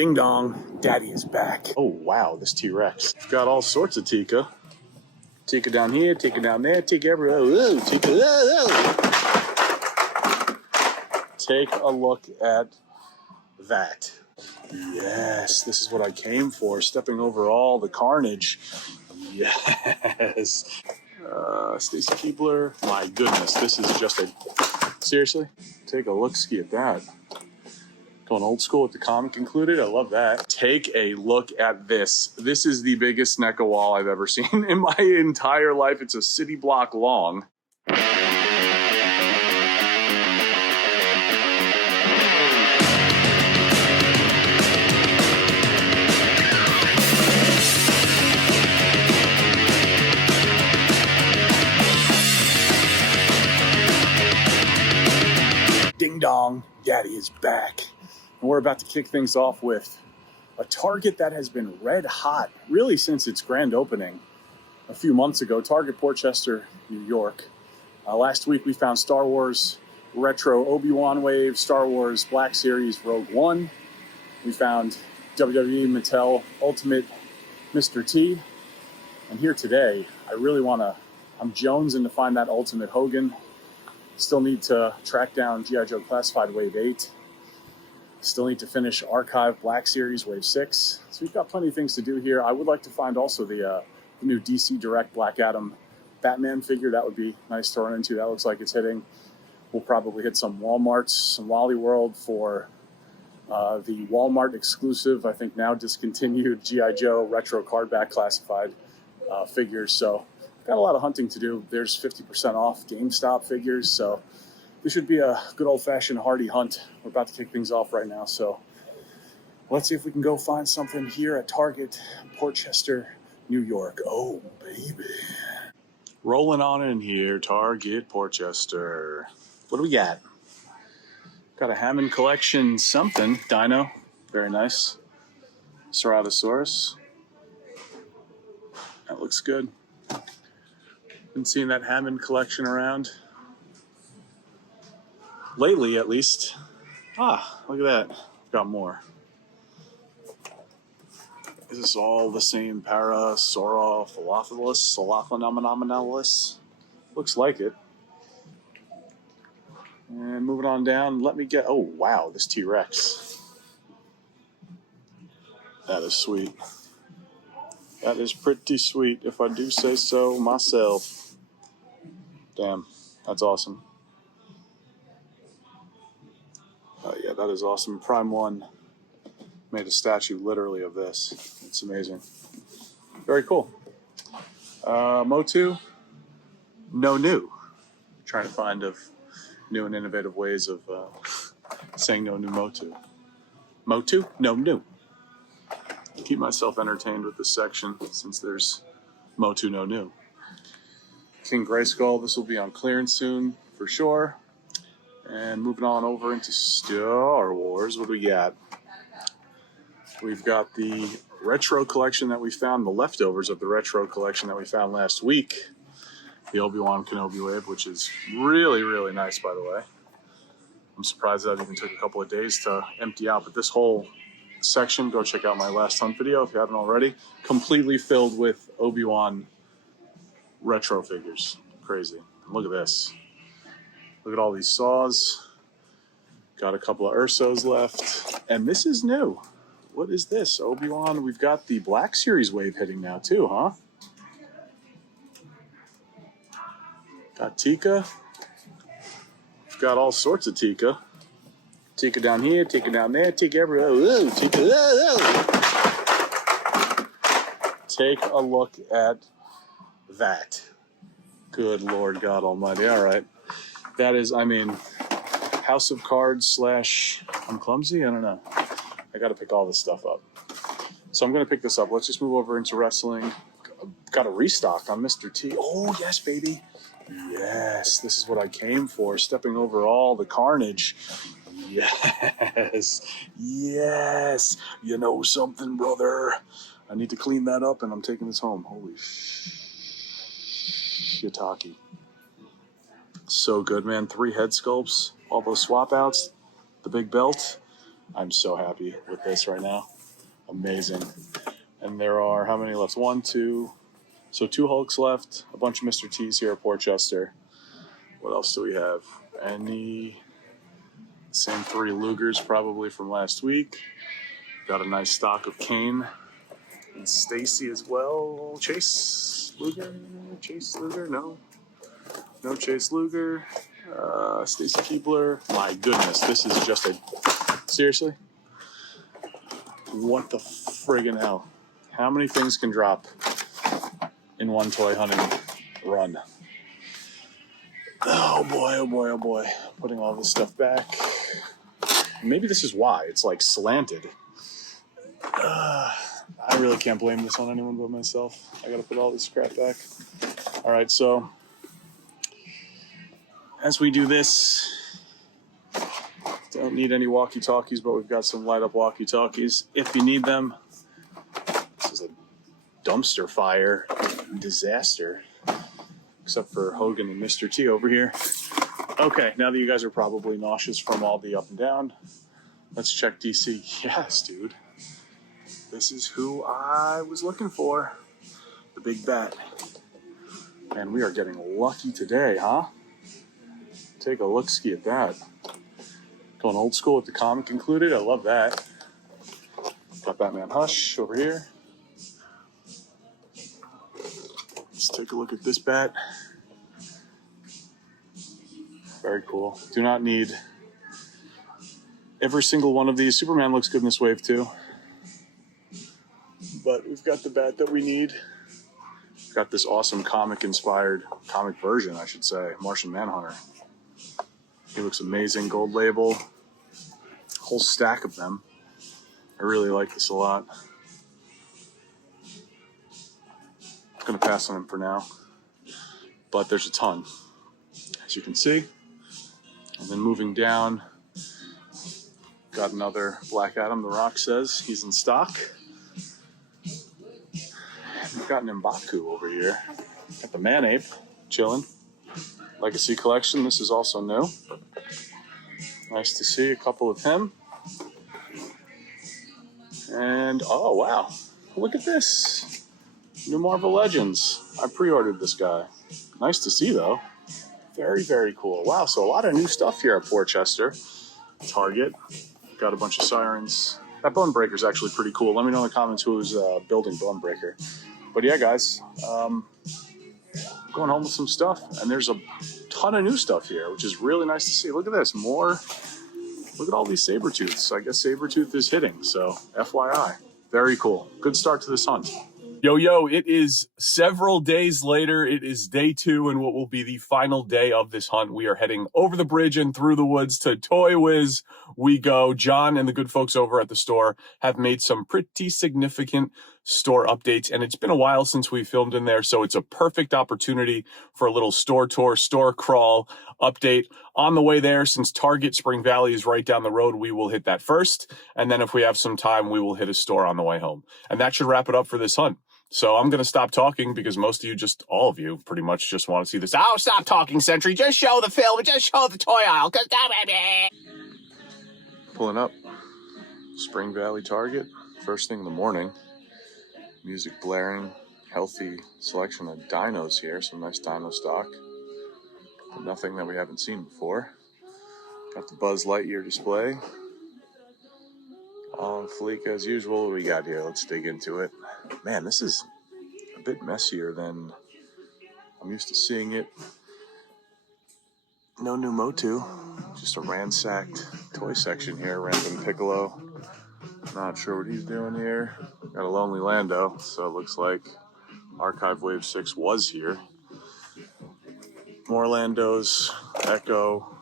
Ding dong, Daddy is back. Oh wow, this T-Rex. Got all sorts of Tika. Tika down here, Tika down there, Tika everywhere. Ooh, Tika. Take a look at that. Yes, this is what I came for. Stepping over all the carnage. Yes. Stacy Keebler. My goodness, this is just a... Seriously? Take a look-ski at that. Going old school with the comic included. I love that. Take a look at this. This is the biggest NECA wall I've ever seen in my entire life. It's a city block long. Ding dong, Daddy is back. And we're about to kick things off with a Target that has been red hot, really since its grand opening a few months ago. Target Portchester, New York. Last week we found Star Wars Retro Obi-Wan Wave, Star Wars Black Series Rogue One. We found WWE Mattel Ultimate Mr. T. And here today, I'm jonesing to find that Ultimate Hogan. Still need to track down G.I. Joe Classified Wave 8. Still need to finish Archive Black Series Wave 6. So we've got plenty of things to do here. I would like to find also the new DC Direct Black Adam Batman figure. That would be nice to run into. That looks like it's hitting. We'll probably hit some Walmarts, some Wally World for the Walmart exclusive, I think now discontinued G.I. Joe Retro Cardback Classified figures. So got a lot of hunting to do. There's 50% off GameStop figures, so this should be a good old-fashioned hardy hunt. We're about to kick things off right now, so let's see if we can go find something here at Target, Portchester, New York. Oh, baby. Rolling on in here, Target, Portchester. What do we got? Got a Hammond Collection something. Dino. Very nice. Ceratosaurus. That looks good. Been seeing that Hammond Collection around. Lately, at least. Ah, look at that. Got more. Is this all the same Parasaurolophilus? Solophonominalis? Looks like it. And moving on down, let me get... Oh, wow, this T-Rex. That is sweet. That is pretty sweet, if I do say so myself. Damn, that's awesome. Oh, yeah, that is awesome. Prime 1 made a statue literally of this. It's amazing. Very cool. Motu, no new. Trying to find new and innovative ways of saying no new Motu. Motu, no new. Keep myself entertained with this section since there's Motu, no new. King Grayskull, this will be on clearance soon for sure. And moving on over into Star Wars, what do we got? We've got the retro collection that we found, the leftovers of the retro collection that we found last week. The Obi-Wan Kenobi wave, which is really, really nice, by the way. I'm surprised that even took a couple of days to empty out, but this whole section, go check out my last hunt video if you haven't already, completely filled with Obi-Wan retro figures. Crazy. Look at this. Look at all these saws. Got a couple of Ursos left. And this is new. What is this? Obi-Wan. We've got the Black Series wave hitting now too, huh? Got Tika. We've got all sorts of Tika. Tika down here, Tika down there, Tika everywhere. Ooh, Tika. Take a look at that. Good Lord God Almighty. All right. That is, I mean, House of Cards / I'm clumsy? I don't know. I got to pick all this stuff up. So I'm going to pick this up. Let's just move over into wrestling. Got a restock on Mr. T. Oh, yes, baby. Yes, this is what I came for. Stepping over all the carnage. Yes. Yes. You know something, brother? I need to clean that up, and I'm taking this home. Holy shiitake. So good, man. 3 head sculpts, all those swap outs, the big belt. I'm so happy with this right now. Amazing. And there are, how many left? 1, 2. So 2 Hulks left, a bunch of Mr. T's here at Portchester. What else do we have? Any same 3 Lugers probably from last week. Got a nice stock of Kane and Stacy as well. Chase Luger? No. No Chase Luger. Stacy Keebler. My goodness, this is just a... Seriously? What the friggin' hell? How many things can drop in one toy hunting run? Oh boy, oh boy, oh boy. Putting all this stuff back. Maybe this is why. It's like slanted. I really can't blame this on anyone but myself. I gotta put all this crap back. All right, so as we do this, don't need any walkie-talkies, but we've got some light-up walkie-talkies if you need them. This is a dumpster fire disaster, except for Hogan and Mr. T over here. Okay, now that you guys are probably nauseous from all the up and down, let's check DC. Yes, dude. This is who I was looking for. The big bat. Man, we are getting lucky today, huh? Take a look-ski at that. Going old school with the comic included. I love that. Got Batman Hush over here. Let's take a look at this bat. Very cool. Do not need every single one of these. Superman looks good in this wave too. But we've got the bat that we need. We've got this awesome comic version, I should say, Martian Manhunter. He looks amazing, gold label. Whole stack of them. I really like this a lot. I'm gonna pass on him for now. But there's a ton, as you can see. And then moving down, got another Black Adam, The Rock says. He's in stock. We've got an M'Baku over here. Got the Man-Ape, chilling. Legacy Collection, this is also new. Nice to see a couple of him. And, oh wow, look at this. New Marvel Legends. I pre-ordered this guy. Nice to see though. Very, very cool. Wow, so a lot of new stuff here at Portchester. Target. Got a bunch of sirens. That Bone Breaker is actually pretty cool. Let me know in the comments who's building Bone Breaker. But yeah, guys, going home with some stuff. And there's a ton of new stuff here, which is really nice to see. Look at this. More. Look at all these Sabertooths. I guess Sabertooth is hitting, so FYI. Very cool. Good start to this hunt. Yo, it is several days later. It is day 2 and what will be the final day of this hunt. We are heading over the bridge and through the woods to Toywiz we go. John and the good folks over at the store have made some pretty significant store updates, and it's been a while since we filmed in there, so it's a perfect opportunity for a little store tour, store crawl update. On the way there, since Target Spring Valley is right down the road, we will hit that first, and then if we have some time, we will hit a store on the way home. And that should wrap it up for this hunt. So I'm going to stop talking because most of you, all of you, pretty much just want to see this. Oh, stop talking, Sentry. Just show the film. Just show the toy aisle. Pulling up. Spring Valley Target. First thing in the morning. Music blaring. Healthy selection of dinos here. Some nice dino stock. But nothing that we haven't seen before. Got the Buzz Lightyear display. All on fleek as usual. What do we got here? Let's dig into it. Man, this is a bit messier than I'm used to seeing it. No new Motu. Just a ransacked toy section here. Random Piccolo. Not sure what he's doing here. Got a Lonely Lando, so it looks like Archive Wave 6 was here. More Landos. Echo.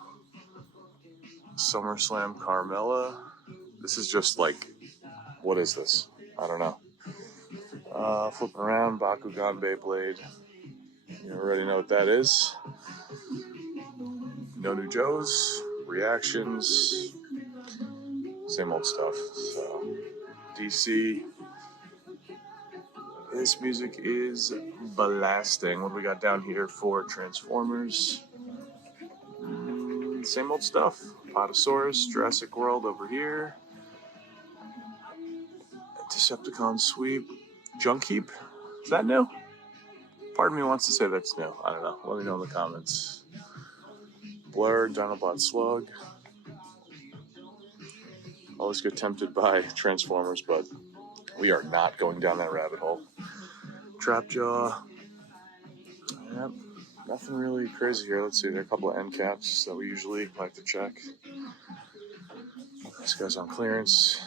SummerSlam Carmella. This is just like, what is this? I don't know. Flipping around, Bakugan Beyblade. You already know what that is. No new Joes, reactions, same old stuff. So, DC. This music is blasting. What do we got down here for Transformers? Same old stuff. Potosaurus, Jurassic World over here. Decepticon sweep. Junk heap? Is that new? Part of me wants to say that's new. I don't know. Let me know in the comments. Blur, Dinobot Slug. Always get tempted by Transformers, but we are not going down that rabbit hole. Trapjaw. Yep. Nothing really crazy here. Let's see. There are a couple of end caps that we usually like to check. This guy's on clearance.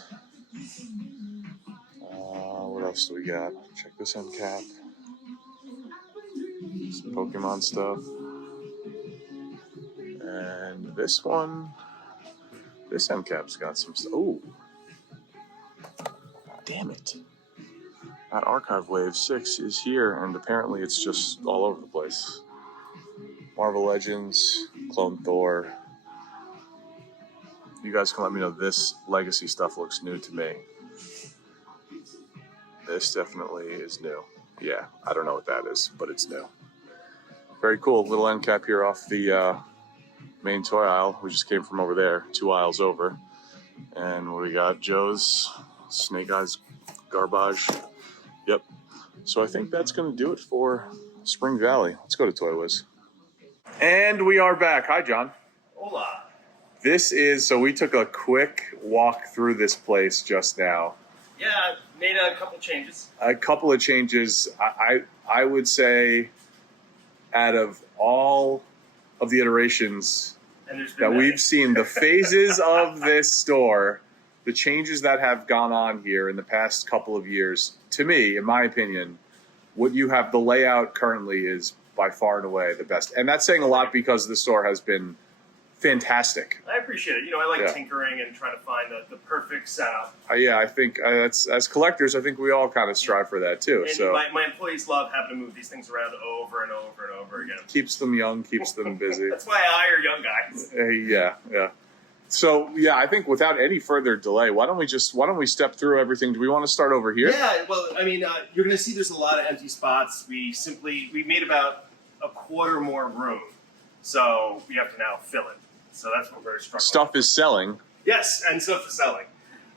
What else do we got? Check this end cap. Some Pokemon stuff. And this one. This end cap's got some stuff. Oh. Damn it. That Archive Wave 6 is here, and apparently it's just all over the place. Marvel Legends, Clone Thor. You guys can let me know. This Legacy stuff looks new to me. This definitely is new. Yeah, I don't know what that is, but it's new. Very cool. Little end cap here off the main toy aisle. We just came from over there, 2 aisles over. And what we got? Joe's Snake Eyes Garbage. Yep. So I think that's going to do it for Spring Valley. Let's go to Toywiz. And we are back. Hi, John. Hola. This is, so we took a quick walk through this place just now. Yeah, made a couple changes. A couple of changes. I would say out of all of the iterations that we've seen, the phases of this store, the changes that have gone on here in the past couple of years, to me, in my opinion, what you have, the layout currently is by far and away the best. And that's saying a lot because the store has been fantastic. I appreciate it. You know, I like tinkering and trying to find the perfect setup. Yeah, I think that's, as collectors, I think we all kind of strive for that too. And so my employees love having to move these things around over and over and over again. Keeps them young, keeps them busy. That's why I hire young guys. Yeah. So yeah, I think without any further delay, why don't we step through everything? Do we want to start over here? Yeah, well, I mean, you're going to see there's a lot of empty spots. We made about a quarter more room, so we have to now fill it. So that's what we're struggling with. Stuff is selling. Yes, and stuff is selling.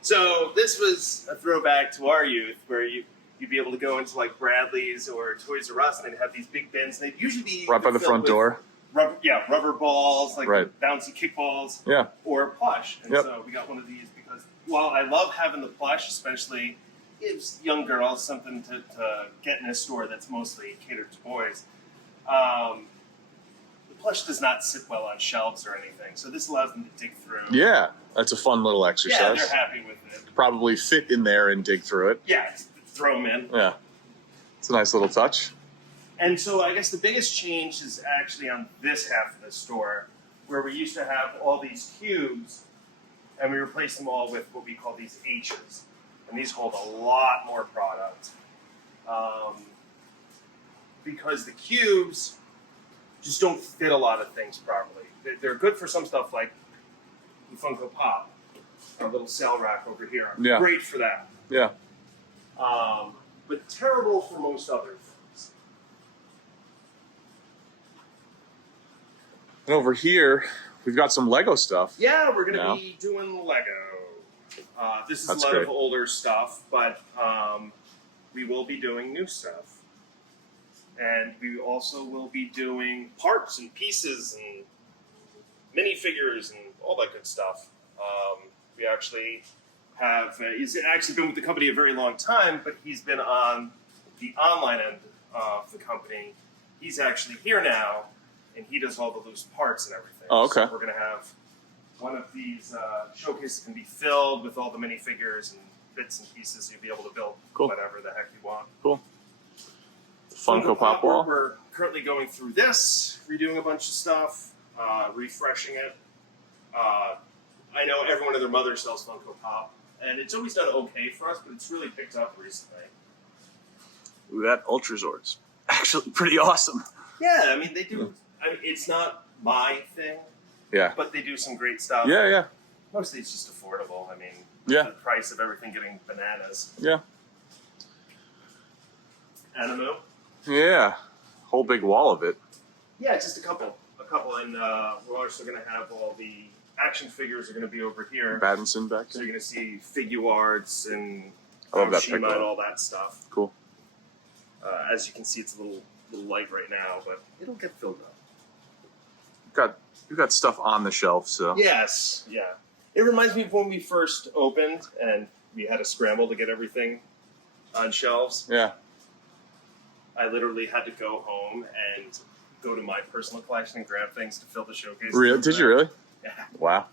So this was a throwback to our youth, where you'd be able to go into like Bradley's or Toys R Us, and they'd have these big bins. And they'd usually be right by the front door. Rubber balls, like bouncy kickballs, or plush. And so we got one of these because while I love having the plush, especially gives young girls something to get in a store that's mostly catered to boys. The plush does not sit well on shelves or anything, so this allows them to dig through. Yeah, that's a fun little exercise. Yeah, they're happy with it. Probably fit in there and dig through it. Yeah, throw them in. Yeah, it's a nice little touch. And so I guess the biggest change is actually on this half of the store, where we used to have all these cubes, and we replaced them all with what we call these H's. And these hold a lot more product. Because the cubes just don't fit a lot of things properly. They're good for some stuff like the Funko Pop, our little cell rack over here. Yeah. Great for that. Yeah. But terrible for most other things. And over here, we've got some Lego stuff. Yeah, we're going to be doing Lego. This is a lot of older stuff, but we will be doing new stuff. And we also will be doing parts and pieces and minifigures and all that good stuff. We actually have, he's actually been with the company a very long time, but he's been on the online end of the company. He's actually here now, and he does all the loose parts and everything. Oh, okay. So we're going to have one of these showcases can be filled with all the minifigures and bits and pieces. You'll be able to build whatever the heck you want. Cool. Funko Pop wall. We're currently going through this, redoing a bunch of stuff, refreshing it. I know everyone and their mother sells Funko Pop, and it's always done okay for us, but it's really picked up recently. Ooh, that Ultrazord's actually pretty awesome. Yeah, I mean, they do. I mean, it's not my thing. Yeah. But they do some great stuff. Yeah. Mostly it's just affordable. I mean, the price of everything getting bananas. Yeah. Animu. Yeah. Whole big wall of it. Yeah, just a couple. And we're also going to have all the action figures are going to be over here. Badminton back there. So you're going to see Figuarts and I love that Shima and piccolo. all that stuff. Cool. As you can see, it's a little light right now, but it'll get filled up. You got stuff on the shelf, so. Yes, yeah. It reminds me of when we first opened and we had to scramble to get everything on shelves. Yeah. I literally had to go home and go to my personal collection and grab things to fill the showcase. Really? Did you really? Yeah. Wow.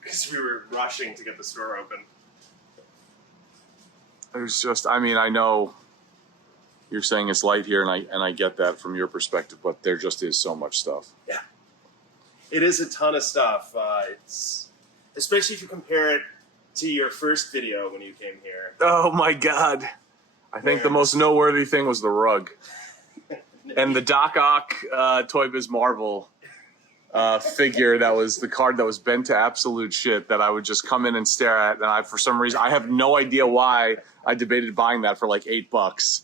Because we were rushing to get the store open. It was just, I mean, I know you're saying it's light here, and I get that from your perspective, but there just is so much stuff. Yeah. It is a ton of stuff. It's especially if you compare it to your first video when you came here. Oh my God. I think the most noteworthy thing was the rug. And the Doc Ock Toywiz Marvel figure that was the card that was bent to absolute shit that I would just come in and stare at. And for some reason, I have no idea why I debated buying that for like $8.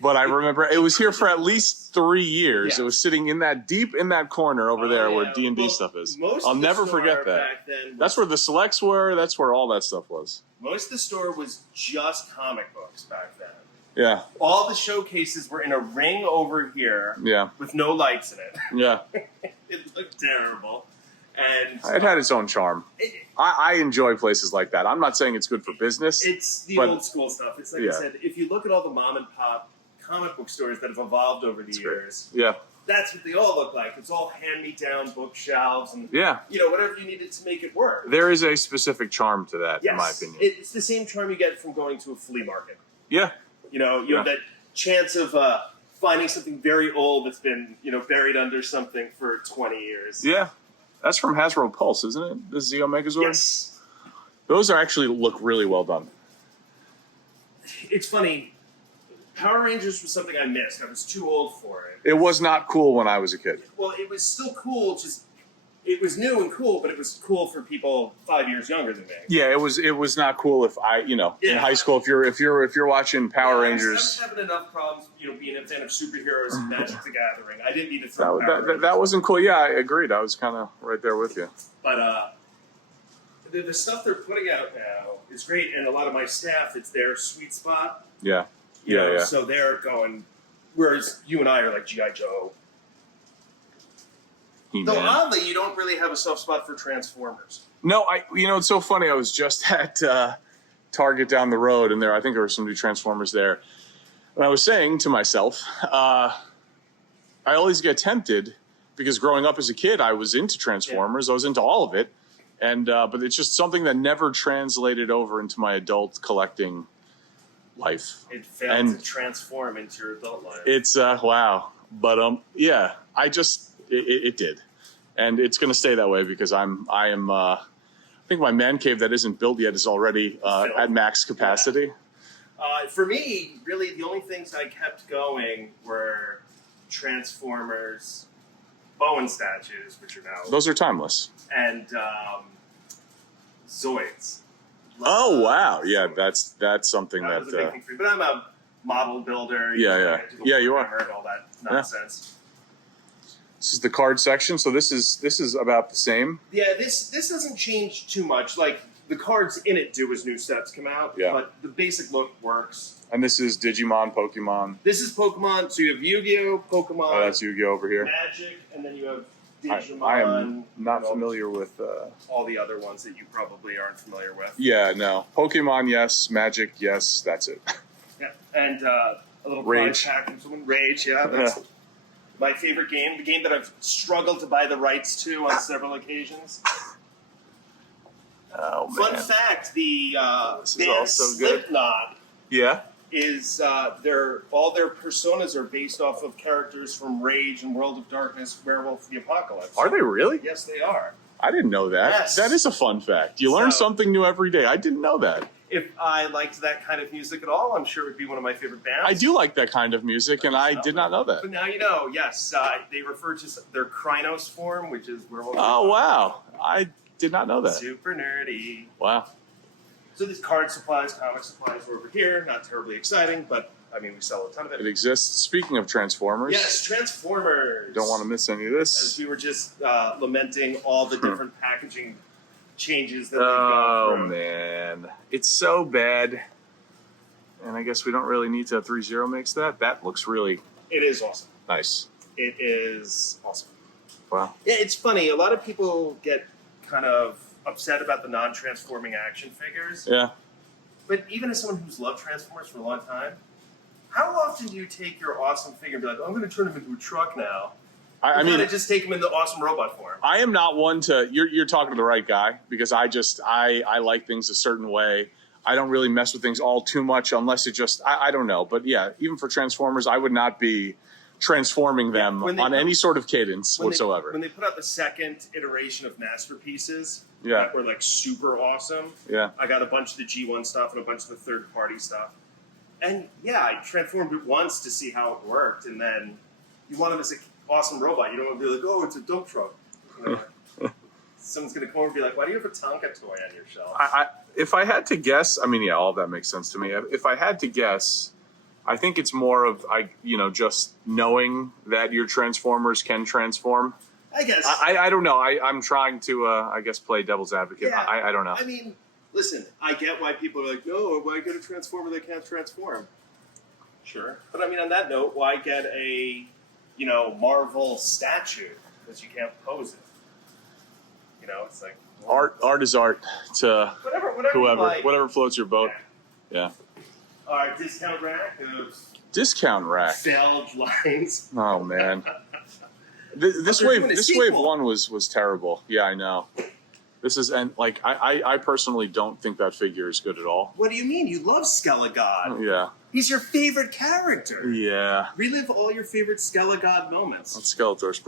But I remember it was here for at least 3 years. Yeah. It was sitting in that deep in that corner over there where D&D stuff is. I'll never forget that. That's where the selects were. That's where all that stuff was. Most of the store was just comic books back then. Yeah. All the showcases were in a ring over here. Yeah. With no lights in it. Yeah. It looked terrible. And it had its own charm. I enjoy places like that. I'm not saying it's good for business. It's the old school stuff. It's like I said, if you look at all the mom and pop comic book stores that have evolved over the years, that's what they all look like. It's all hand-me-down bookshelves and whatever you needed to make it work. There is a specific charm to that, in my opinion. It's the same charm you get from going to a flea market. Yeah. You have that chance of finding something very old that's been, buried under something for 20 years. Yeah. That's from Hasbro Pulse, isn't it? The Zeo Megazord? Yes. Those actually look really well done. It's funny. Power Rangers was something I missed. I was too old for it. It was not cool when I was a kid. Well, it was still cool, just it was new and cool, but it was cool for people 5 years younger than me. Yeah, it was not cool if in high school if you're watching Power Rangers. I was having enough problems, being a fan of superheroes and Magic the Gathering. I didn't need to throw Power Rangers. That wasn't cool. Yeah, I agreed. I was kind of right there with you. But the stuff they're putting out now is great, and a lot of my staff, it's their sweet spot. Yeah. Yeah. So they're going, whereas you and I are like G.I. Joe. Though oddly, you don't really have a soft spot for Transformers. No, it's so funny. I was just at Target down the road, and I think there were some new Transformers there. And I was saying to myself, I always get tempted because growing up as a kid, I was into Transformers. I was into all of it, and but it's just something that never translated over into my adult collecting life. It failed to transform into your adult life. It's wow, but it did, and it's going to stay that way because I think my man cave that isn't built yet is already at max capacity. For me, really, the only things I kept going were Transformers, Bowen statues, which are now those are timeless, and Zoids. Oh wow, yeah, that's something that was a big thing for me. But I'm a model builder. Yeah, you are. And all that nonsense. This is the card section, so this is about the same. Yeah, this doesn't change too much. Like the cards in it do as new sets come out. Yeah. But the basic look works. And this is Digimon, Pokemon. This is Pokemon. So you have Yu-Gi-Oh, Pokemon. Oh, that's Yu-Gi-Oh over here. Magic, and then you have Digimon. I am not familiar with all the other ones that you probably aren't familiar with. Yeah, no. Pokemon, yes. Magic, yes. That's it. Yeah, and a little Rage. prize pack from someone. Rage, yeah. That's my favorite game. The game that I've struggled to buy the rights to on several occasions. Oh man! Fun fact: the this is band also good. Slipknot is all their personas are based off of characters from Rage and World of Darkness, Werewolf the Apocalypse. Are they really? Yes, they are. I didn't know that. Yes. That is a fun fact. You learn something new every day. I didn't know that. If I liked that kind of music at all, I'm sure it would be one of my favorite bands. I do like that kind of music, and I did not know that. But now you know. Yes, they refer to their Krynos form, which is Werewolf. Oh wow! I did not know that. Super nerdy. Wow. So these card supplies, comic supplies are over here. Not terribly exciting, but I mean, we sell a ton of it. It exists. Speaking of Transformers. Yes, Transformers. Don't want to miss any of this. As we were just lamenting all the different packaging changes that they've gone through. Oh man, it's so bad. And I guess we don't really need to 3-0 mix that. That looks really It is awesome. nice. It is awesome. Wow. Yeah, it's funny. A lot of people get kind of upset about the non-transforming action figures. Yeah. But even as someone who's loved Transformers for a long time, how often do you take your awesome figure and be like, oh, I'm going to turn him into a truck now? I mean, just take him in the awesome robot form. I am not one to. You're talking to the right guy, because I like things a certain way. I don't really mess with things all too much unless it just I don't know. But yeah, even for Transformers, I would not be transforming them on any sort of cadence whatsoever. When they put out the second iteration of Masterpieces, Yeah. that were like super awesome. Yeah. I got a bunch of the G1 stuff and a bunch of the third-party stuff. And yeah, I transformed it once to see how it worked, and then you want him as an awesome robot. You don't want to be like, oh, it's a dump truck. You know, someone's going to come over and be like, why do you have a Tonka toy on your shelf? If I had to guess, I mean, yeah, all of that makes sense to me. If I had to guess, I think it's more of just knowing that your Transformers can transform. I guess. I don't know. I'm trying to I guess play devil's advocate. Yeah. I don't know. I mean, listen, I get why people are like, no, why get a Transformer that can't transform? Sure. But I mean, on that note, why get a, Marvel statue because you can't pose it? It's like... Art is art to whatever whatever floats your boat. Yeah. Our discount rack of Discount rack. failed lines. Oh man. This wave one was terrible. Yeah, I know. This is I personally don't think that figure is good at all. What do you mean? You love Skelegod. Yeah. He's your favorite character. Yeah. Relive all your favorite Skelegod moments. Skeletor's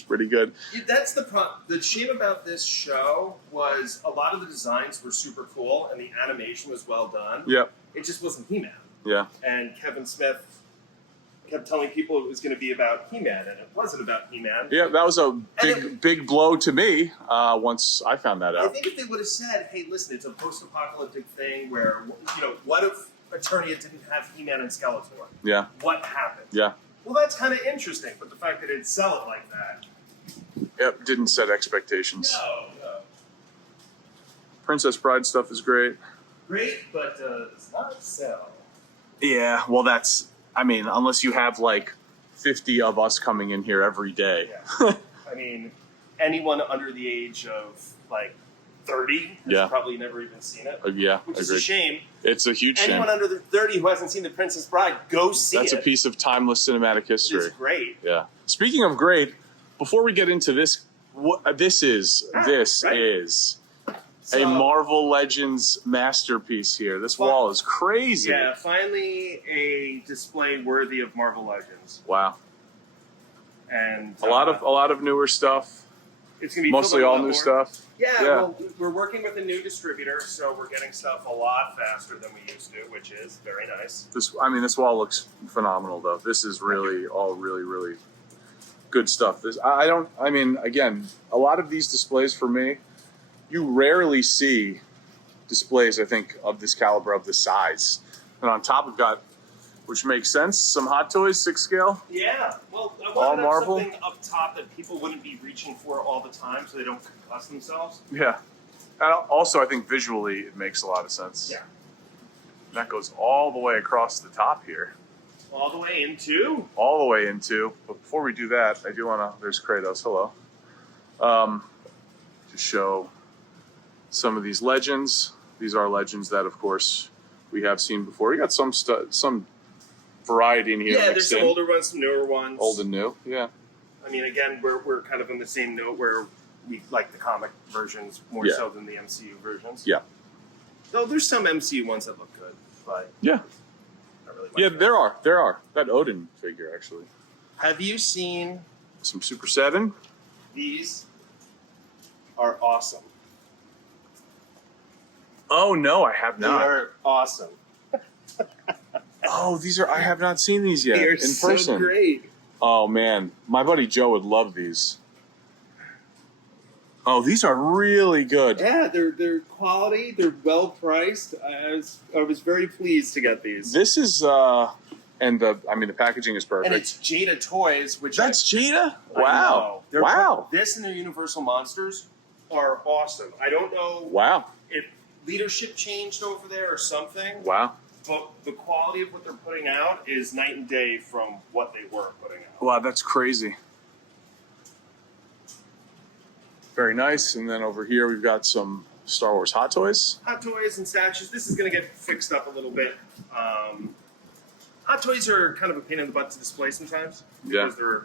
pretty good. That's the problem. The shame about this show was a lot of the designs were super cool and the animation was well done. Yeah. It just wasn't He-Man. Yeah. And Kevin Smith kept telling people it was going to be about He-Man, and it wasn't about He-Man. Yeah, that was a big blow to me once I found that out. I think if they would have said, hey, listen, it's a post-apocalyptic thing where, what if Eternia didn't have He-Man and Skeletor? Yeah. What happened? Yeah. Well, that's kind of interesting, but the fact that it'd sell it like that. Yep, didn't set expectations. No. Princess Bride stuff is great. Great, but does not sell. Yeah, well unless you have 50 of us coming in here every day. Yeah. I mean, anyone under the age of 30 has probably never even seen it. Yeah, which is a shame. It's a huge shame. Anyone under 30 who hasn't seen The Princess Bride, go see it. That's a piece of timeless cinematic history. It's great. Yeah. Speaking of great, before we get into this, this is a Marvel Legends masterpiece here. This wall is crazy. Yeah, finally a display worthy of Marvel Legends. Wow. And a lot of newer stuff. It's gonna be mostly all new stuff. Yeah, well, we're working with a new distributor, so we're getting stuff a lot faster than we used to, which is very nice. This wall looks phenomenal, though. This is really all really good stuff. Again, a lot of these displays for me, you rarely see displays, I think, of this caliber, of this size. And on top, we've got, which makes sense, some Hot Toys 6 scale. Yeah, well, I all wanted to have Marvel. something up top that people wouldn't be reaching for all the time, so they don't concuss themselves. Yeah. And also, I think visually it makes a lot of sense. Yeah. That goes all the way across the top here. All the way into? All the way into. But before we do that, I do want to, there's Kratos, hello. To show some of these legends. These are legends that, of course, we have seen before. We got some variety in here. Yeah, there's some older ones, some newer ones. Old and new, yeah. I mean, again, we're kind of on the same note where we like the comic versions more so than the MCU versions. Yeah. Though there's some MCU ones that look good, but yeah, not really. Yeah, there are. That Odin figure, actually. Have you seen some Super 7? These are awesome. Oh no, I have not. They are awesome. Oh, these are. I have not seen these yet They are in person. so great. Oh man, my buddy Joe would love these. Oh, these are really good. Yeah, they're quality. They're well priced. I was very pleased to get these. This is and the packaging is perfect. And it's Jada Toys, which that's Jada. Wow. Wow. This and their Universal Monsters are awesome. I don't know. Wow. If leadership changed over there or something. Wow. but the quality of what they're putting out is night and day from what they were putting out. Wow, that's crazy. Very nice. And then over here we've got some Star Wars Hot Toys. Hot Toys and statues. This is going to get fixed up a little bit. Hot Toys are kind of a pain in the butt to display sometimes. Yeah. Because they're,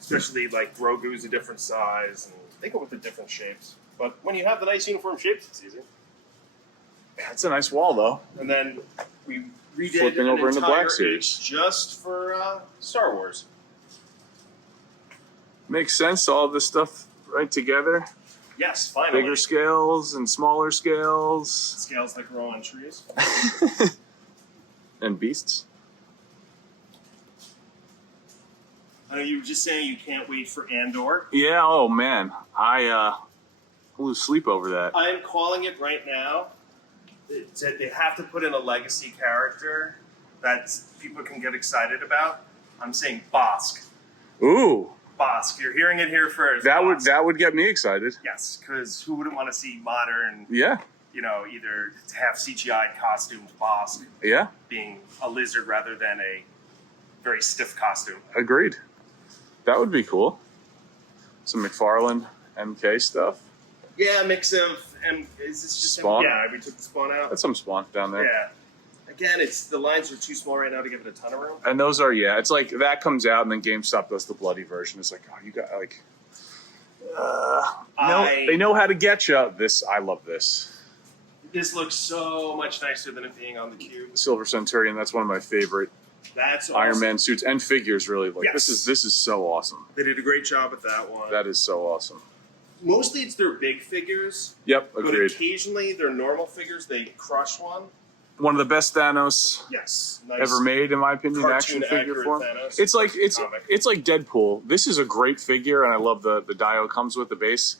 especially like Grogu's a different size, and they go with the different shapes. But when you have the nice uniform shapes, it's easy. Yeah, it's a nice wall, though. And then we redid Flipping an over into Black entire Series. just for Star Wars. Makes sense, all this stuff right together. Yes, finally. Bigger scales and smaller scales. Scales that grow on trees. And beasts. I know you were just saying you can't wait for Andor. Yeah, oh man. I lose sleep over that. I am calling it right now. They have to put in a legacy character that people can get excited about. I'm saying Bosk. Ooh. Bosk. You're hearing it here first. That Bosk. would get me excited. Yes, because who wouldn't want to see modern, Yeah. you know, either half CGI costumed Bosk Yeah. being a lizard rather than a very stiff costume. Agreed. That would be cool. Some McFarlane MK stuff. Yeah, a mix of, is this just Spawn? Yeah, we took the Spawn out. That's some Spawn down there. Yeah. Again, the lines are too small right now to give it a ton of room. And those are, yeah, it's like that comes out and then GameStop does the bloody version. It's like, oh, you got like, no, they know how to get you. I love this. This looks so much nicer than it being on the cube. Silver Centurion, that's one of my favorite That's awesome. Iron Man suits and figures, really. Like, Yes. this is so awesome. They did a great job with that one. That is so awesome. Mostly it's their big figures, Yep, but agreed. occasionally their normal figures, they crush one. One of the best Thanos Yes. Nice. ever made, in my opinion, Cartoon action figure accurate form. Thanos. It's like Comic. it's like Deadpool. This is a great figure, and I love the dio comes with the base.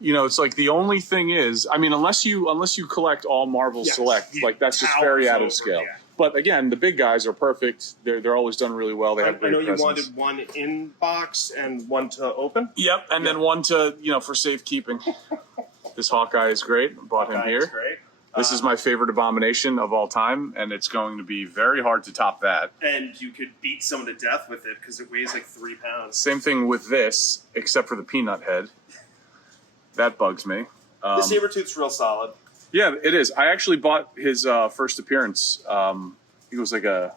You know, it's like the only thing is, I mean, unless you collect all Marvel Yes, Select, he like that's just towers very out over, of scale. yeah. But again, the big guys are perfect. They're always done really well. They have I great know you presence. wanted one in box and one to open. Yep, and then one to for safekeeping. This Hawkeye is great. Bought him Hawkeye here. is great. This is my favorite Abomination of all time, and it's going to be very hard to top that. And you could beat someone to death with it because it weighs like 3 pounds. Same thing with this, except for the peanut head. That bugs me. The Sabretooth's real solid. Yeah, it is. I actually bought his first appearance. It was like a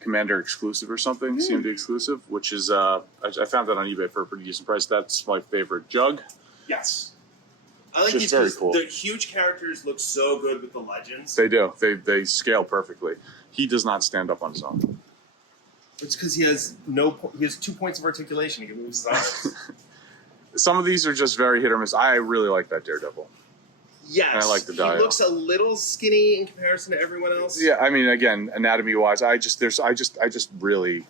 Commander exclusive or something, CMD exclusive, which is, I found that on eBay for a pretty decent price. That's my favorite Jug. Yes. I like Just these very because cool. the huge characters look so good with the legends. They do. They scale perfectly. He does not stand up on his own. It's because he has 2 points of articulation. He can move his arms. Some of these are just very hit or miss. I really like that Daredevil. Yes. And I like the He dial. looks a little skinny in comparison to everyone else. Yeah, I mean, again, anatomy wise, I just really.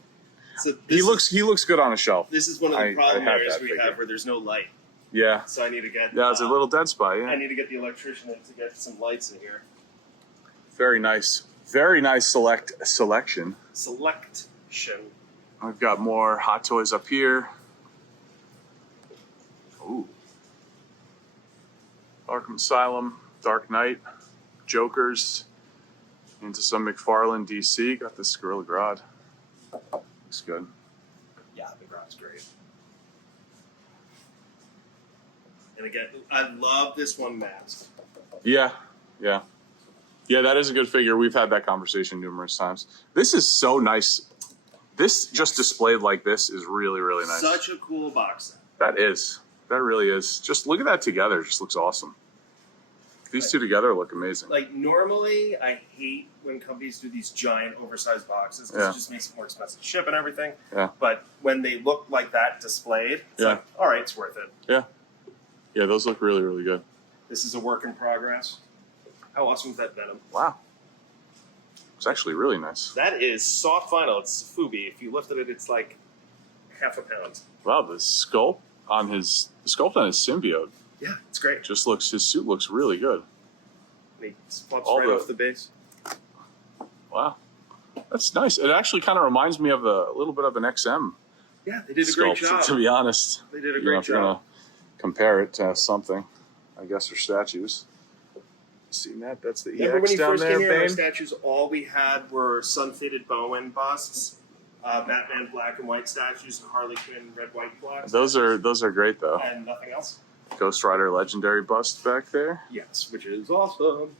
So He looks good on a shelf. This is one of the I problem have areas that we figure. have where there's no light. Yeah. So I need to get. Yeah, it's a little dead spot. I Yeah. need to get the electrician in to get some lights in here. Very nice. Very nice selection. Selection. I've got more Hot Toys up here. Ooh. Arkham Asylum, Dark Knight, Jokers, into some McFarlane DC. Got this Gorilla Grodd. Looks good. Yeah, the Grodd's great. And again, I love this one masked. Yeah, yeah. Yeah, that is a good figure. We've had that conversation numerous times. This is so nice. This just displayed like this is really, really nice. Such a cool box set. That is. That really is. Just look at that together. It just looks awesome. These two together look amazing. Like, normally, I hate when companies do these giant, oversized boxes because Yeah. it just makes it more expensive to ship and everything. Yeah. But when they look like that displayed, it's Yeah. like, all right, it's worth it. Yeah, those look really, really good. This is a work in progress. How awesome is that Venom? Wow. It's actually really nice. That is soft vinyl. It's Fubi. If you lifted it, it's like half a pound. Wow, the sculpt on his symbiote Yeah, it's great. just looks, his suit looks really good. And he flops All right the- off the base. Wow. That's nice. It actually kind of reminds me of a little bit of an XM Yeah, they did a great sculpt, job. to be honest. They did a If great you're job. gonna compare it to something, I guess, or statues. Seen that? That's the Remember when EX you down first there, came here, our Bane? statues, all we had were sun-faded Bowen busts, Batman black and white statues, and Harley Quinn red, white, and black. Those are great though. And nothing else. Ghost Rider legendary bust back there. Yes, which is awesome.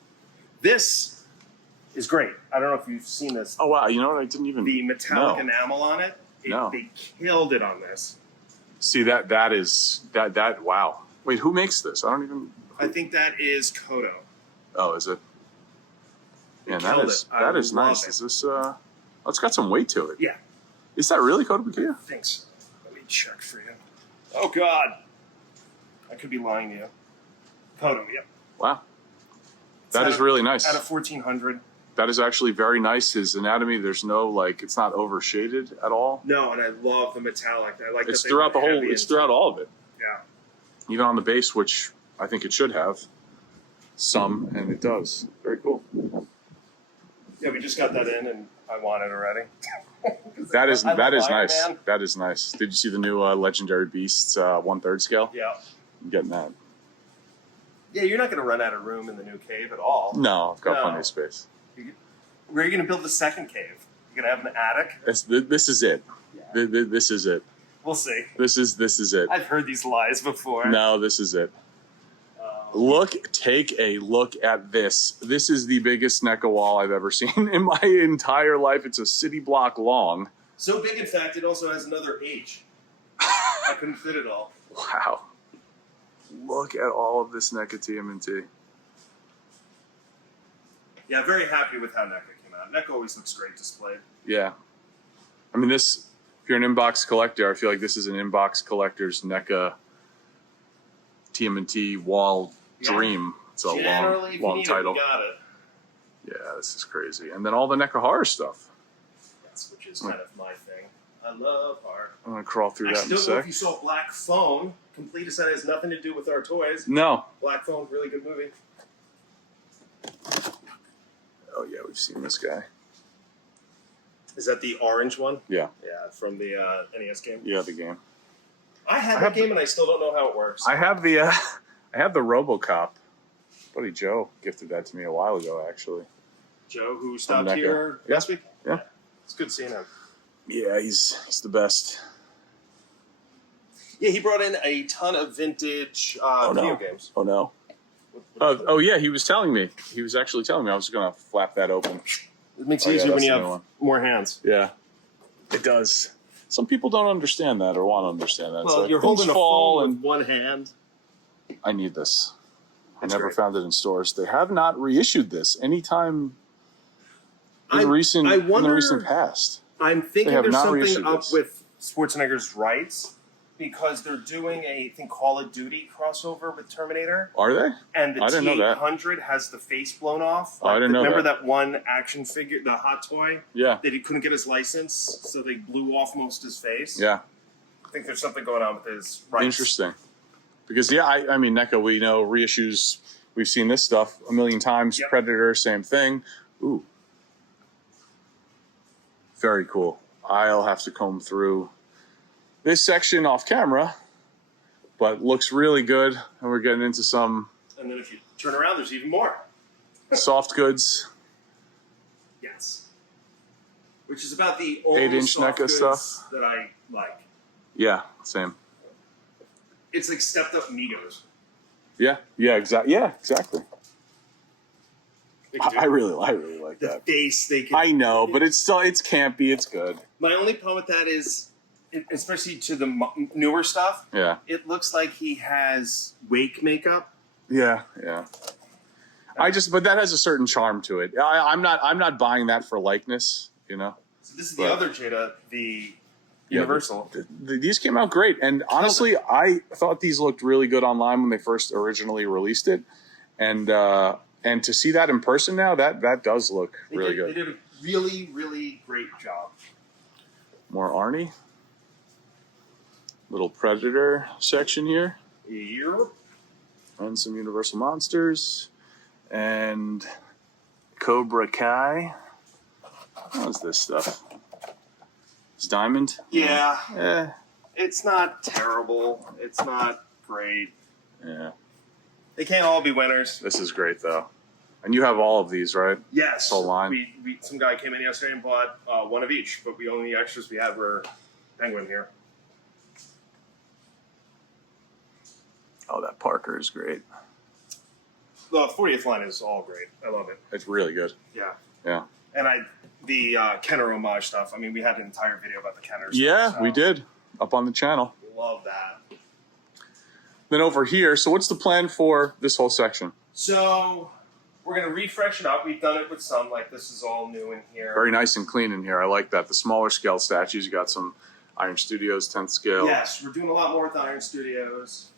This is great. I don't know if you've seen this. Oh wow! You know what? I didn't even The metallic enamel on it. No. They killed it on this. see that. That wow. Wait, who makes this? I don't even. I think that is Kodo. Oh, is it? They Man, killed it. I that is love nice. it. Is this? Oh, it's got some weight to it. Yeah. Is that really Kotobukiya? Thanks. Let me check for you. Oh God. I could be lying to you. Kodo. Yep. Wow. That is really nice. Out of 1400. That is actually very nice. His anatomy, there's no like, it's not overshaded at all. No, and I love the metallic. I like It's that throughout the went whole. heavy It's into throughout all of it. Yeah. Even on the base, which I think it should have some, and it does. Very cool. Yeah, we just got that in, and I want it already. That is I love Iron nice. Man. That is nice. Did you see the new Legendary Beasts 1/3 scale? Yeah. I'm getting that. Yeah, you're not going to run out of room in the new cave at all. No, I've got No. plenty of space. Where are you going to build the second cave? You're going to have an attic? This is it. Yeah. This is it. We'll see. This is it. I've heard these lies before. No, this is it. Take a look at this. This is the biggest NECA wall I've ever seen in my entire life. It's a city block long. So big, in fact, it also has another H. I couldn't fit it all. Wow. Look at all of this NECA TMNT. Yeah, very happy with how NECA came out. NECA always looks great displayed. Yeah. I mean, this, if you're an inbox collector, I feel like this is an inbox collector's NECA TMNT wall dream. It's a Generally, long if you need title. It, we got it. Yeah, this is crazy. And then all the NECA horror stuff. Yes, which is kind of my thing. I love art. I'm going to crawl through I that in a still know if sec. you saw Black Phone. Complete Ascent has nothing to do with our toys. No. Black Phone, really good movie. Oh, yeah, we've seen this guy. Is that the orange one? Yeah. Yeah, from the NES game. Yeah, the game. I had that game and I still don't know how it works. I have the RoboCop. Buddy Joe gifted that to me a while ago, actually. Joe, who stopped NECA. here Yeah. last week? Yeah. It's good seeing him. Yeah, he's the best. Yeah, he brought in a ton of vintage video games. Oh no. What- Oh yeah, he was telling me. He was actually telling me. I was gonna flap that open. It makes Oh, it yeah, easier when that's you the have new one. more hands. Yeah, it does. Some people don't understand that or want to understand that. It's Well, like, you're things holding a fall phone and with one hand. I need this. I It's never great. found it in stores. They have not reissued this anytime in I the recent wonder- past. I'm thinking have there's not something reissued up this. with Schwarzenegger's rights because they're doing a Call of Duty crossover with Terminator, Are they? and the I didn't know that. T-800 has the face blown off. Oh, I didn't know remember that. that one action figure, the hot toy, Yeah. that he couldn't get his license, so they blew off most of his face? Yeah. I think there's something going on with his rights. Interesting. Because yeah, I mean NECA, we know reissues. We've seen this stuff a million times. Yep. Predator, same thing. Ooh, very cool. I'll have to comb through this section off camera, but looks really good. And we're getting into some And then if you turn around, there's even more. soft goods. Yes. Which is about the only 8-inch soft NECA goods stuff. that I like. Yeah, same. It's like stepped up Migos. Yeah, exactly. Yeah, exactly. They can do I really like the that. face they can. I know, but it's campy. It's good. My only problem with that is, especially to the newer stuff, Yeah, it looks like he has wake makeup. yeah. But that has a certain charm to it. I'm not buying that for likeness, you know. So this is the But- other Jada, the Yeah, Universal. These came out great, and honestly, I thought these looked really good online when they first originally released it, and to see that in person now, that does look really They good. did a really, really great job. More Arnie, little Predator section here, Here. and some Universal Monsters, and Cobra Kai. What's this stuff? It's Diamond. Yeah. Eh, It's not terrible. It's not great. yeah. They can't all be winners. This is great though. And you have all of these, right? Yes. This whole line? Some guy came in yesterday and bought one of each, but the only extras we had were penguin here. Oh, that Parker is great. The 40th line is all great. I love it. It's really good. Yeah. Yeah. And the Kenner homage stuff. I mean, we had an entire video about the Kenner stuff. Yeah, so we did. Up on the channel. Love that. Then over here, so what's the plan for this whole section? So we're going to refresh it up. We've done it with some, like this is all new in here. Very nice and clean in here. I like that. The smaller scale statues, you got some Iron Studios 10th scale. Yes, we're doing a lot more with Iron Studios.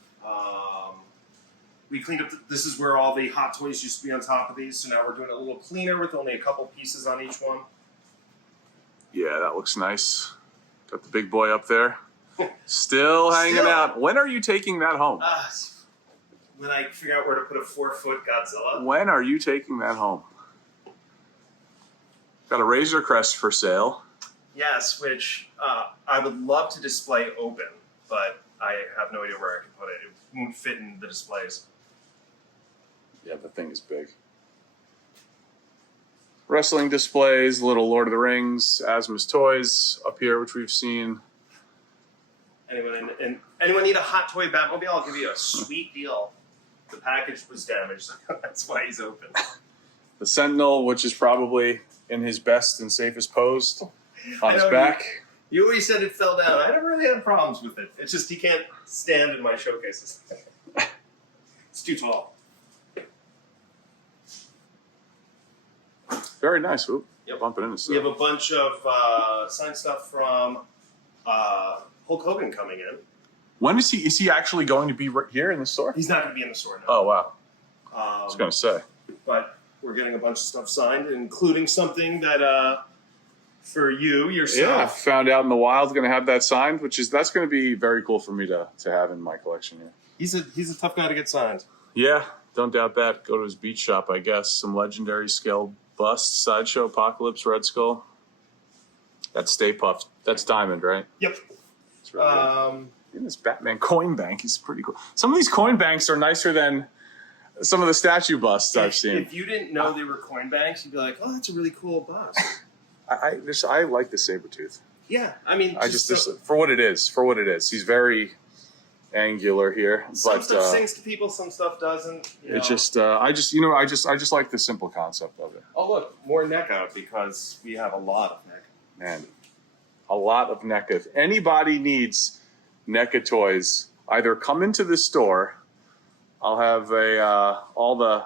We cleaned up, this is where all the Hot Toys used to be on top of these, so now we're doing it a little cleaner with only a couple pieces on each one. Yeah, that looks nice. Got the big boy up there. Still hanging out. When are you taking that home? When I figure out where to put a 4-foot Godzilla. When are you taking that home? Got a Razor Crest for sale. Yes, which I would love to display open, but I have no idea where I can put it. It won't fit in the displays. Yeah, the thing is big. Wrestling displays, little Lord of the Rings, Asmus toys up here, which we've seen. Anyone need a Hot Toy Batmobile? I'll give you a sweet deal. The package was damaged. That's why he's open. The Sentinel, which is probably in his best and safest pose on his back. You always said it fell down. I never really had problems with it. It's just he can't stand in my showcases. It's too tall. Very nice. Oop, Yep. bumping into stuff. We have a bunch of signed stuff from Hulk Hogan coming in. When is he? Is he actually going to be right here in the store? He's not going to be in the store now. Oh wow! I was going to say. But we're getting a bunch of stuff signed, including something that for you yourself. Yeah, I found out in the wild going to have that signed, that's going to be very cool for me to have in my collection here. He's a tough guy to get signed. Yeah, don't doubt that. Go to his beach shop, I guess. Some legendary scale busts, Sideshow Apocalypse, Red Skull. That's Stay Puft. That's Diamond, right? Yep. It's really good. In this Batman coin bank is pretty cool. Some of these coin banks are nicer than some of the statue busts I've seen. If you didn't know they were coin banks, you'd be like, "Oh, that's a really cool bust." I like the Sabretooth. Yeah, I mean, for what it is. For what it is, he's very angular here. Some stuff sings to people, some stuff doesn't. It's just, I just like the simple concept of it. Oh look, more NECA because we have a lot of NECA. Man, a lot of NECA. If anybody needs NECA toys, either come into the store. I'll have all the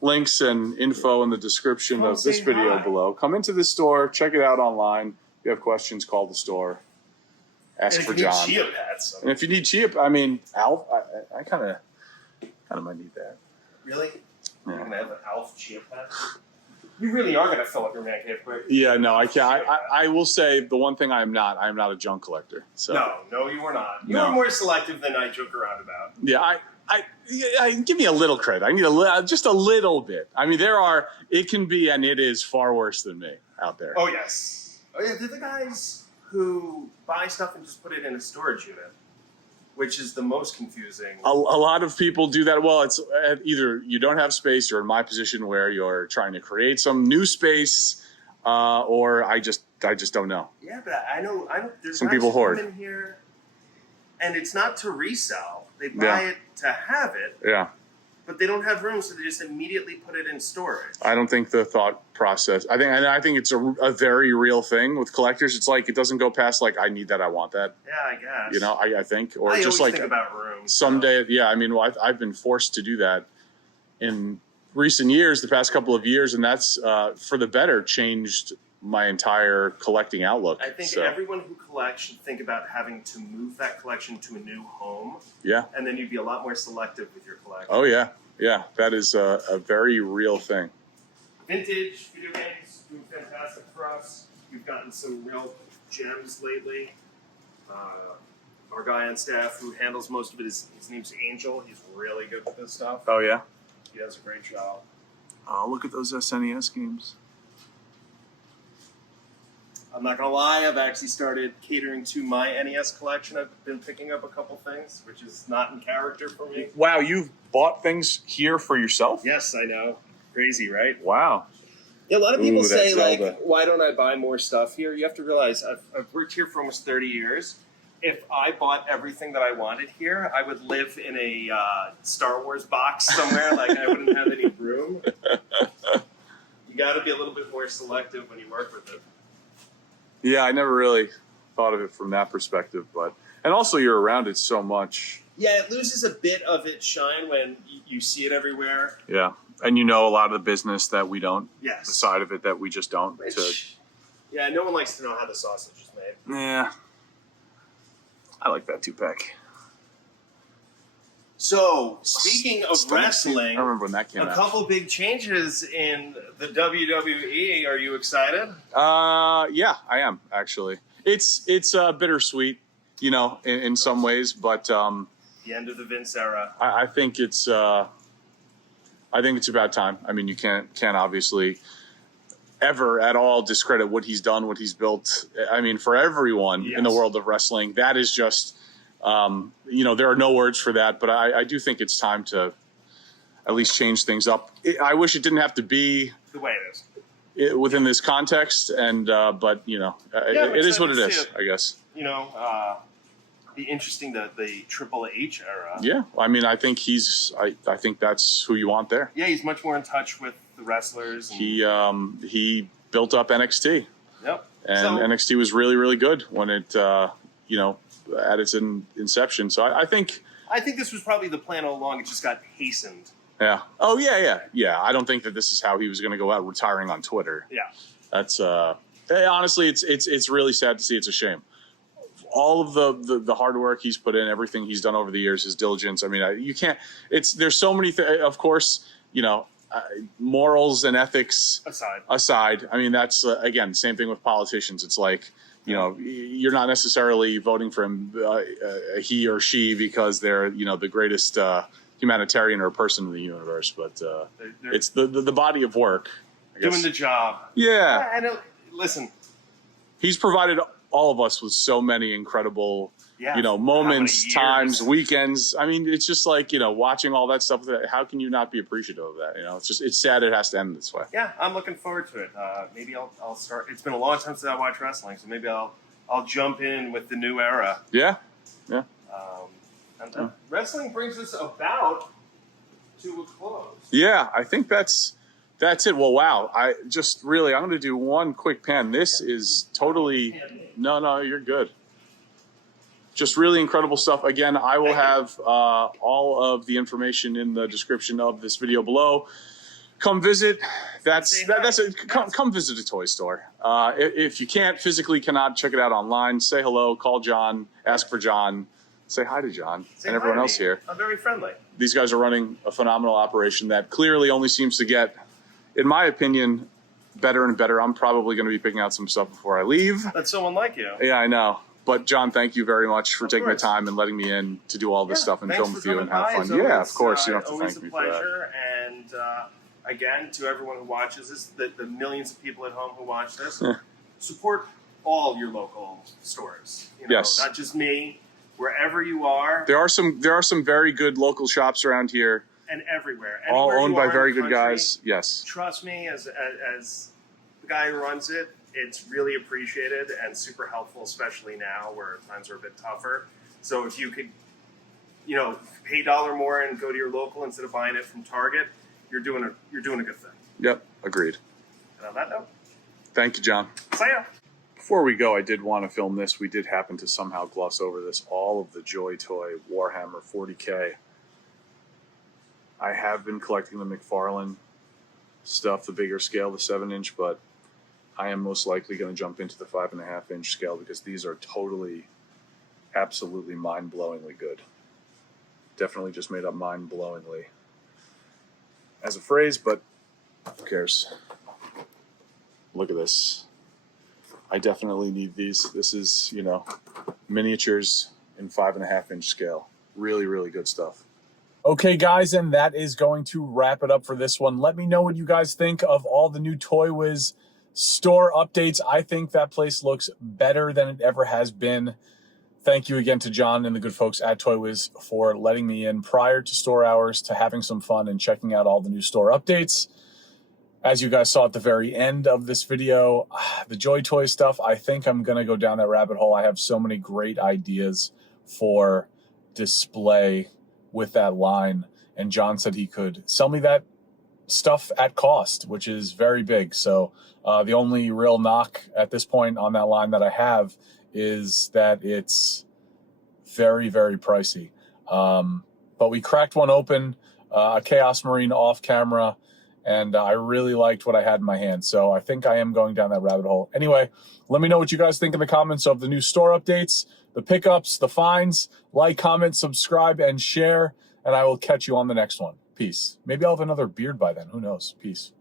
links and info in the description of this video below. Come into the store, check it out online. If you have questions, call the store. Ask for John. Chia Pets. And if you need Chia, I mean, Alf, I kind of might need that. Really? Yeah. You're gonna have an Alf Chia Pet? You really are gonna fill up your man cave quick. Yeah, no, I can't. I will say the one thing I am not a junk collector. So No, you are not. You are more selective than I joke around about. Yeah, I give me a little credit. I need just a little bit. I mean, it can be, and it is far worse than me out there. Oh yes. Oh yeah, they're the guys who buy stuff and just put it in a storage unit, which is the most confusing. A lot of people do that. Well, it's either you don't have space, you're in my position where you're trying to create some new space, or I just don't know. Yeah, but I know there's some people hoard in here, and it's not to resell. They buy it to have it. Yeah. But they don't have room, so they just immediately put it in storage. I don't think the thought process. I think it's a very real thing with collectors. It's like it doesn't go past like I need that, I want that. Yeah, I guess. You know, I think, or I just always like think about room. Someday, yeah. I mean, well, I've been forced to do that in recent years, the past couple of years, and that's for the better. Changed my entire collecting outlook. I think everyone who collects should think about having to move that collection to a new home. Yeah. And then you'd be a lot more selective with your collection. Oh yeah, yeah. That is a very real thing. Vintage video games doing fantastic for us. We've gotten some real gems lately. Our guy on staff who handles most of it his name's Angel. He's really good with this stuff. Oh yeah. He does a great job. Oh, look at those SNES games. I'm not gonna lie, I've actually started catering to my NES collection. I've been picking up a couple things, which is not in character for me. Wow, you've bought things here for yourself? Yes, I know. Crazy, right? Wow. Yeah, a lot of people say, like, Zelda. why don't I buy more stuff here? You have to realize I've worked here for almost 30 years. If I bought everything that I wanted here, I would live in a Star Wars box somewhere. Like, I wouldn't have any room. You got to be a little bit more selective when you work with it. Yeah, I never really thought of it from that perspective, and also you're around it so much. Yeah, it loses a bit of its shine when you see it everywhere. Yeah, and you know a lot of the business that we don't. Yes. The side of it that we just don't. Yeah, no one likes to know how the sausage is made. Yeah. I like that 2-pack. So, speaking of wrestling, I remember when that came out. A couple big changes in the WWE. Are you excited? Yeah, I am actually. It's bittersweet, in some ways, but the end of the Vince era. I think it's about time. I mean, you can't obviously ever at all discredit what he's done, what he's built. I mean, for everyone in the world of wrestling, that is just, there are no words for that, but I do think it's time to at least change things up. I wish it didn't have to be the way it is within this context, but it is what it is, I guess. Be interesting the Triple H era. Yeah, I mean, I think I think that's who you want there. Yeah, he's much more in touch with the wrestlers. And he built up NXT. Yep. And NXT was really, really good when it, at its inception. So I think this was probably the plan all along. It just got hastened. Yeah. Oh, yeah. I don't think that this is how he was going to go out retiring on Twitter. Yeah. That's honestly, it's really sad to see. It's a shame. All of the hard work he's put in, everything he's done over the years, his diligence. I mean, you can't. There's so many things. Of course, morals and ethics aside. I mean, that's again, same thing with politicians. It's like, you're not necessarily voting for him, he or she, because they're the greatest humanitarian or person in the universe. But it's the body of work. I guess. Doing the job. Yeah. I know. Listen, he's provided all of us with so many incredible, moments, times, weekends. I mean, it's just like, watching all that stuff. How can you not be appreciative of that? It's sad it has to end this way. Yeah, I'm looking forward to it. Maybe I'll start. It's been a long time since I watched wrestling, so maybe I'll jump in with the new era. Yeah. Wrestling brings us about to a close. Yeah, I think that's it. Well, wow. I'm going to do one quick pan. This is totally, no, you're good. Just really incredible stuff. Again, I will have all of the information in the description of this video below. Come visit. That's it. Come visit a toy store. If you cannot check it out online, say hello, call John, ask for John, say hi to John and everyone else here. I'm very friendly. These guys are running a phenomenal operation that clearly only seems to get, in my opinion, better and better. I'm probably going to be picking out some stuff before I leave. That's someone like you. Yeah, I know. But John, thank you very much for taking the time and letting me in to do all this stuff and film with you and have fun. Yeah, of course. You don't have to thank me for that. Always a pleasure. And again, to everyone who watches this, the millions of people at home who watch this, support all your local stores. Yes. Not just me. Wherever you are. There are some very good local shops around here. And everywhere. All owned by very good guys. Yes. Trust me, as the guy who runs it, it's really appreciated and super helpful, especially now where times are a bit tougher. So if you could, pay $1 more and go to your local instead of buying it from Target, you're doing a good thing. Yep, agreed. And on that note, thank you, John. See ya. Before we go, I did want to film this. We did happen to somehow gloss over this. All of the Joy Toy Warhammer 40K. I have been collecting the McFarlane stuff, the bigger scale, the 7-inch, but I am most likely going to jump into the 5.5-inch scale because these are totally, absolutely mind-blowingly good. Definitely just made up mind-blowingly as a phrase, but who cares? Look at this. I definitely need these. This is, miniatures in 5.5-inch scale. Really, really good stuff. Okay, guys, and that is going to wrap it up for this one. Let me know what you guys think of all the new Toywiz store updates. I think that place looks better than it ever has been. Thank you again to John and the good folks at Toywiz for letting me in prior to store hours to having some fun and checking out all the new store updates. As you guys saw at the very end of this video, the Joy Toy stuff, I think I'm going to go down that rabbit hole. I have so many great ideas for display with that line. And John said he could sell me that stuff at cost, which is very big. So the only real knock at this point on that line that I have is that it's very, very pricey. But we cracked one open, a Chaos Marine off camera, and I really liked what I had in my hand. So I think I am going down that rabbit hole. Anyway, let me know what you guys think in the comments of the new store updates, the pickups, the finds. Like, comment, subscribe, and share, and I will catch you on the next one. Peace. Maybe I'll have another beard by then. Who knows? Peace.